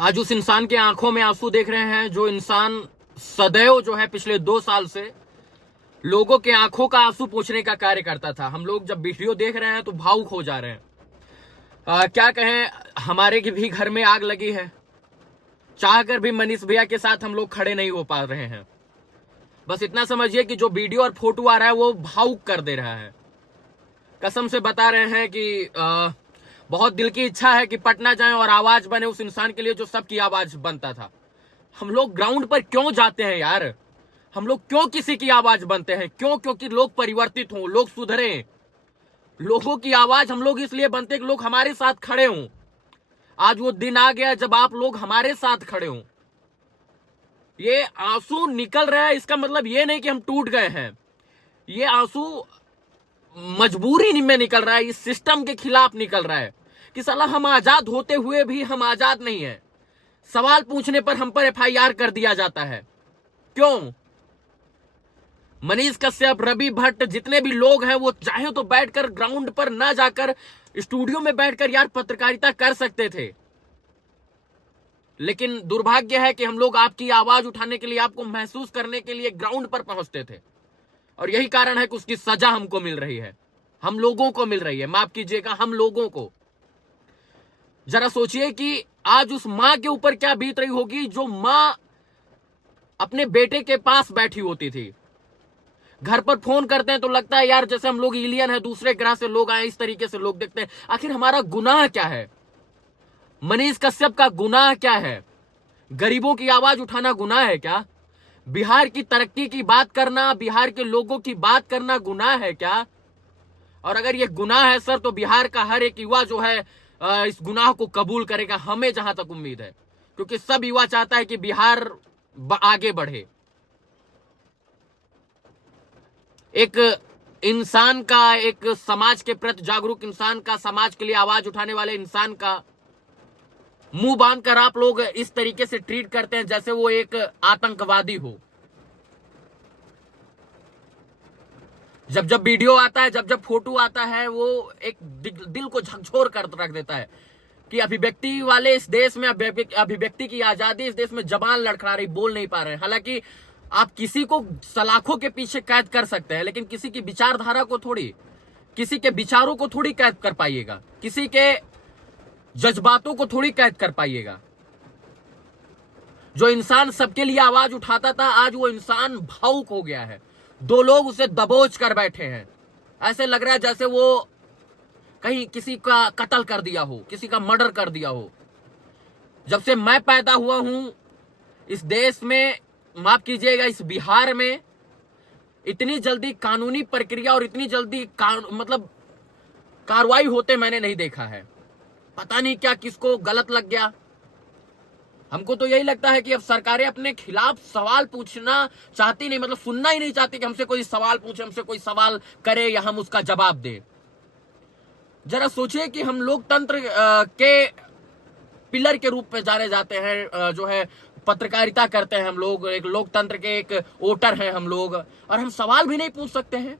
आज उस इंसान के आंखों में आंसू देख रहे हैं जो इंसान सदैव जो है पिछले 2 साल से लोगों के आंखों का आंसू पोंछने का कार्य करता था। हम लोग जब वीडियो देख रहे हैं तो भावुक हो जा रहे हैं। क्या कहें, हमारे की भी घर में आग लगी है, चाहकर भी मनीष भैया के साथ हम लोग खड़े नहीं हो पा रहे हैं। बस इतना समझिए कि जो वीडियो और फोटो आ रहा है वो भावुक कर दे रहा है। कसम से बता रहे हैं कि बहुत दिल की इच्छा है कि पटना जाएं और आवाज बने उस इंसान के लिए जो सबकी आवाज बनता था। हम लोग ग्राउंड पर क्यों जाते हैं यार? हम लोग क्यों किसी की आवाज बनते हैं? क्यों? क्योंकि लोग परिवर्तित हों, लोग सुधरें। लोगों की आवाज हम लोग इसलिए बनते हैं कि लोग हमारे साथ खड़े हों। आज वो दिन आ गया जब आप लोग हमारे साथ खड़े हों। ये आंसू निकल रहा है, इसका मतलब ये नहीं कि हम टूट गए हैं। ये आंसू मजबूरी में निकल रहा है, इस सिस्टम के खिलाफ निकल रहा है कि साला हम आजाद होते हुए भी हम आजाद नहीं है। सवाल पूछने पर हम पर एफआईआर कर दिया जाता है। क्यों? मनीष कश्यप, रवि भट्ट, जितने भी लोग हैं वो चाहे तो बैठकर ग्राउंड पर ना जाकर स्टूडियो में बैठकर यार पत्रकारिता कर सकते थे। लेकिन दुर्भाग्य है कि हम लोग आपकी आवाज उठाने के लिए, आपको महसूस करने के लिए ग्राउंड पर पहुंचते थे और यही कारण है कि उसकी सजा हमको मिल रही है, हम लोगों को मिल रही है। माफ कीजिएगा, हम लोगों को। जरा सोचिए कि आज उस मां के ऊपर क्या बीत रही होगी जो मां अपने बेटे के पास बैठी होती थी। घर पर फोन करते हैं तो लगता है यार जैसे हम लोग एलियन है, दूसरे ग्रह से लोग आए, इस तरीके से लोग देखते हैं। आखिर हमारा गुनाह क्या है? मनीष कश्यप का गुनाह क्या है? गरीबों की आवाज उठाना गुनाह है क्या? बिहार की तरक्की की बात करना, बिहार के लोगों की बात करना गुनाह है क्या? और अगर ये गुनाह है सर, तो बिहार का हर एक युवा जो है इस गुनाह को कबूल करेगा, हमें जहां तक उम्मीद है, क्योंकि सब युवा चाहता है कि बिहार आगे बढ़े। एक इंसान का, एक समाज के प्रति जागरूक इंसान का, समाज के लिए आवाज उठाने वाले इंसान का मुंह बांधकर आप लोग इस तरीके से ट्रीट करते हैं जैसे वो एक आतंकवादी हो। जब जब वीडियो आता है, जब जब फोटो आता है, वो एक दिल को झकझोर कर रख देता है कि अभिव्यक्ति वाले इस देश में, अभिव्यक्ति की आजादी इस देश में जबान लड़खड़ा रही, बोल नहीं पा रहे हैं। हालांकि आप किसी को सलाखों के पीछे कैद कर सकते हैं, लेकिन किसी की विचारधारा को थोड़ी, किसी के विचारों को थोड़ी कैद कर पाइएगा, किसी के जज्बातों को थोड़ी कैद कर पाइएगा। जो इंसान सबके लिए आवाज उठाता था, आज वो इंसान भावुक हो गया है। 2 लोग उसे दबोच कर बैठे हैं। ऐसे लग रहा है जैसे वो कहीं किसी का कत्ल कर दिया हो, किसी का मर्डर कर दिया हो। जब से मैं पैदा हुआ हूं इस देश में, माफ कीजिएगा, इस बिहार में इतनी जल्दी कानूनी प्रक्रिया और इतनी जल्दी मतलब कार्रवाई होते मैंने नहीं देखा है। पता नहीं क्या किसको गलत लग गया। हमको तो यही लगता है कि अब सरकारें अपने खिलाफ सवाल पूछना चाहती नहीं, मतलब सुनना ही नहीं चाहती कि हमसे कोई सवाल पूछे, हमसे कोई सवाल करे या हम उसका जवाब दें। जरा सोचिए कि हम लोकतंत्र के पिलर के रूप में जाने जाते हैं, जो है पत्रकारिता करते हैं हम लोग, एक लोकतंत्र के एक वोटर हैं हम लोग, और हम सवाल भी नहीं पूछ सकते हैं।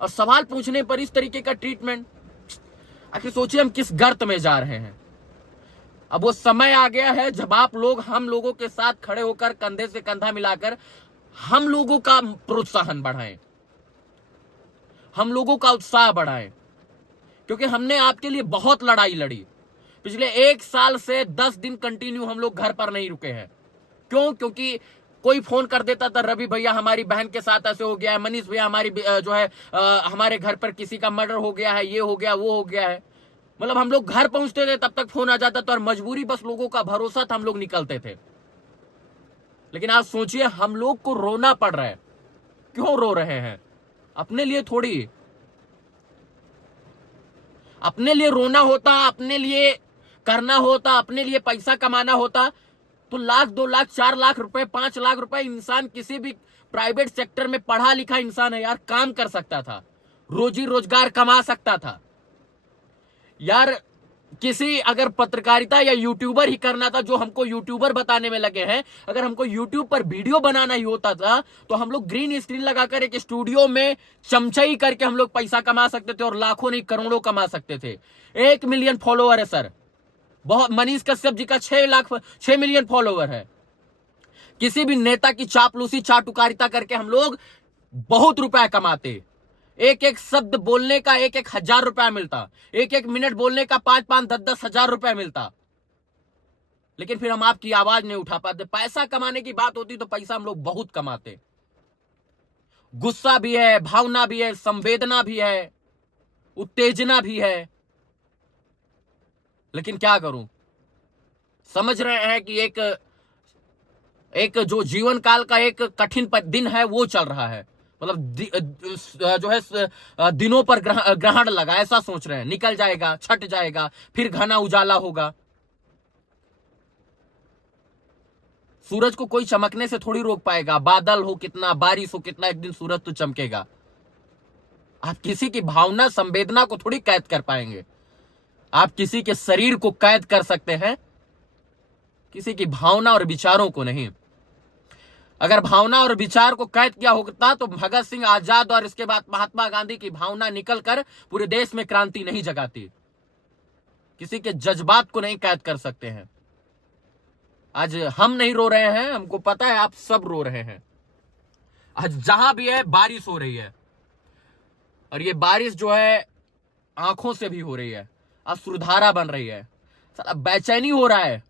और सवाल पूछने पर इस तरीके का ट्रीटमेंट। आखिर सोचिए हम किस गर्त में जा रहे हैं। अब वो समय आ गया है जब आप लोग हम लोगों के साथ खड़े होकर, कंधे से कंधा मिलाकर हम लोगों का प्रोत्साहन बढ़ाएं, हम लोगों का उत्साह बढ़ाएं, क्योंकि हमने आपके लिए बहुत लड़ाई लड़ी। पिछले 1 साल से 10 दिन कंटिन्यू हम लोग घर पर नहीं रुके हैं। क्यों? क्योंकि कोई फोन कर देता था, रवि भैया हमारी बहन के साथ ऐसे हो गया है, मनीष भैया हमारी जो है हमारे घर पर किसी का मर्डर हो गया है, ये हो गया, वो हो गया है। मतलब हम लोग घर पहुंचते थे तब तक फोन आ जाता था, और मजबूरी बस लोगों का भरोसा था, हम लोग निकलते थे। लेकिन आज सोचिए हम लोग को रोना पड़ रहा है। क्यों रो रहे हैं? अपने लिए थोड़ी। अपने लिए रोना होता, अपने लिए करना होता, अपने लिए पैसा कमाना होता तो 1 लाख, 2 लाख, 4 लाख रुपए, 5 लाख रुपए इंसान किसी भी प्राइवेट सेक्टर में पढ़ा लिखा इंसान है यार, काम कर सकता था, रोजी रोजगार कमा सकता था यार। किसी अगर पत्रकारिता या यूट्यूबर ही करना था, जो हमको यूट्यूबर बताने में लगे हैं, अगर हमको यूट्यूब पर वीडियो बनाना ही होता था तो हम लोग ग्रीन स्क्रीन लगाकर एक स्टूडियो में चमचाई करके हम लोग पैसा कमा सकते थे, और लाखों नहीं करोड़ों कमा सकते थे। 1 मिलियन फॉलोअर है सर, बहुत, मनीष कश्यप जी का 6 मिलियन फॉलोवर है। किसी भी नेता की चापलूसी चाटुकारिता करके हम लोग बहुत रुपया कमाते। एक एक शब्द बोलने का 1,000 रुपया मिलता, एक एक मिनट बोलने का 5-5, 10-10 हजार रुपया मिलता। लेकिन फिर हम आपकी आवाज नहीं उठा पाते। पैसा कमाने की बात होती तो पैसा हम लोग बहुत कमाते। गुस्सा भी है, भावना भी है, संवेदना भी है, उत्तेजना भी है। लेकिन क्या करूं, समझ रहे हैं कि एक जो जीवन काल का एक कठिन दिन है वो चल रहा है। मतलब जो है दिनों पर ग्रहण लगा, ऐसा सोच रहे हैं। निकल जाएगा, छट जाएगा, फिर घना उजाला होगा। सूरज को कोई चमकने से थोड़ी रोक पाएगा। बादल हो कितना, बारिश हो कितना, एक दिन सूरज तो चमकेगा। आप किसी की भावना संवेदना को थोड़ी कैद कर पाएंगे। आप किसी के शरीर को कैद कर सकते हैं, किसी की भावना और विचारों को नहीं। अगर भावना और विचार को कैद किया होता तो भगत सिंह, आजाद और इसके बाद महात्मा गांधी की भावना निकलकर पूरे देश में क्रांति नहीं जगाती। किसी के जज्बात को नहीं कैद कर सकते हैं। आज हम नहीं रो रहे हैं, हमको पता है आप सब रो रहे हैं। आज जहां भी है बारिश हो रही है, और ये बारिश जो है आंखों से भी हो रही है, अश्रुधारा बन रही है। साला बेचैनी हो रहा है।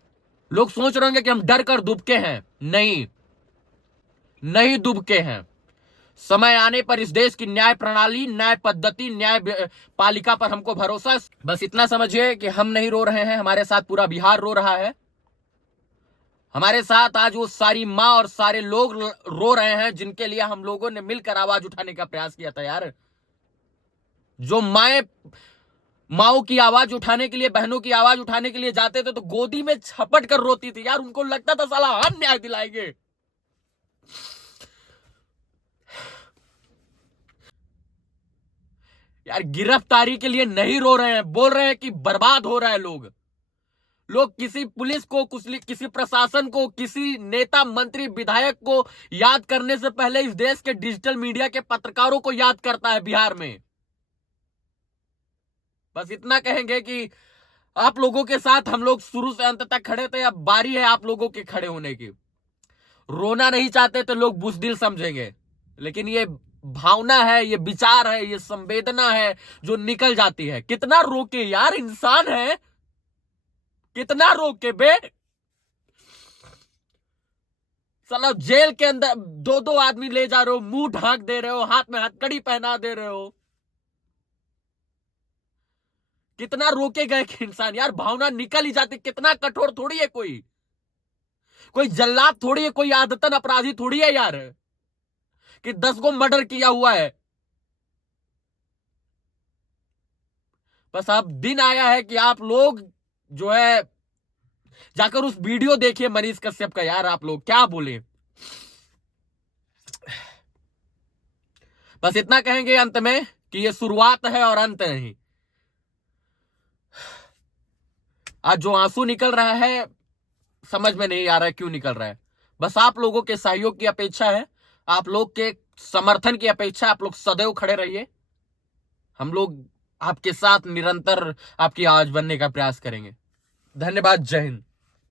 लोग सोच रहे होंगे कि हम डर कर दुबके हैं। नहीं दुबके हैं। समय आने पर इस देश की न्याय प्रणाली, न्याय पद्धति, न्याय पालिका पर हमको भरोसा है। बस इतना समझिए कि हम नहीं रो रहे हैं, हमारे साथ पूरा बिहार रो रहा है। हमारे साथ आज वो सारी माँ और सारे लोग रो रहे हैं जिनके लिए हम लोगों ने मिलकर आवाज उठाने का प्रयास किया था। यार, जो माओ की आवाज उठाने के लिए, बहनों की आवाज उठाने के लिए जाते थे तो गोदी में झपट कर रोती थी। यार, उनको लगता था साला हम न्याय दिलाएंगे। यार, गिरफ्तारी के लिए नहीं रो रहे हैं, बोल रहे हैं कि बर्बाद हो रहा है लोग किसी पुलिस को, किसी प्रशासन को, किसी नेता, मंत्री, विधायक को याद करने से पहले इस देश के डिजिटल मीडिया के पत्रकारों को याद करता है बिहार में। बस इतना कहेंगे कि आप लोगों के साथ हम लोग शुरू से अंत तक खड़े थे, अब बारी है आप लोगों के खड़े होने की। रोना नहीं चाहते तो लोग बुज़दिल समझेंगे, लेकिन ये भावना है, ये विचार है, ये संवेदना है जो निकल जाती है। कितना रोके यार, इंसान है, कितना रोके बे। साला जेल के अंदर 2-2 आदमी ले जा रहे हो, मुंह ढांक दे रहे हो, हाथ में हथकड़ी पहना दे रहे हो। कितना रोके गए इंसान। यार, भावना निकल ही जाती। कितना कठोर थोड़ी है कोई जल्लाद थोड़ी है, कोई आदतन अपराधी थोड़ी है यार कि 10 को मर्डर किया हुआ है। बस अब दिन आया है कि आप लोग जो है जाकर उस वीडियो देखिए मनीष कश्यप का। यार, आप लोग क्या बोले। बस इतना कहेंगे अंत में कि ये शुरुआत है और अंत नहीं। आज जो आंसू निकल रहा है समझ में नहीं आ रहा है क्यों निकल रहा है। बस आप लोगों के सहयोग की अपेक्षा है, आप लोग के समर्थन की अपेक्षा। आप लोग सदैव खड़े रहिए। हम लोग आपके साथ निरंतर आपकी आवाज बनने का प्रयास करेंगे। धन्यवाद। जय हिंद।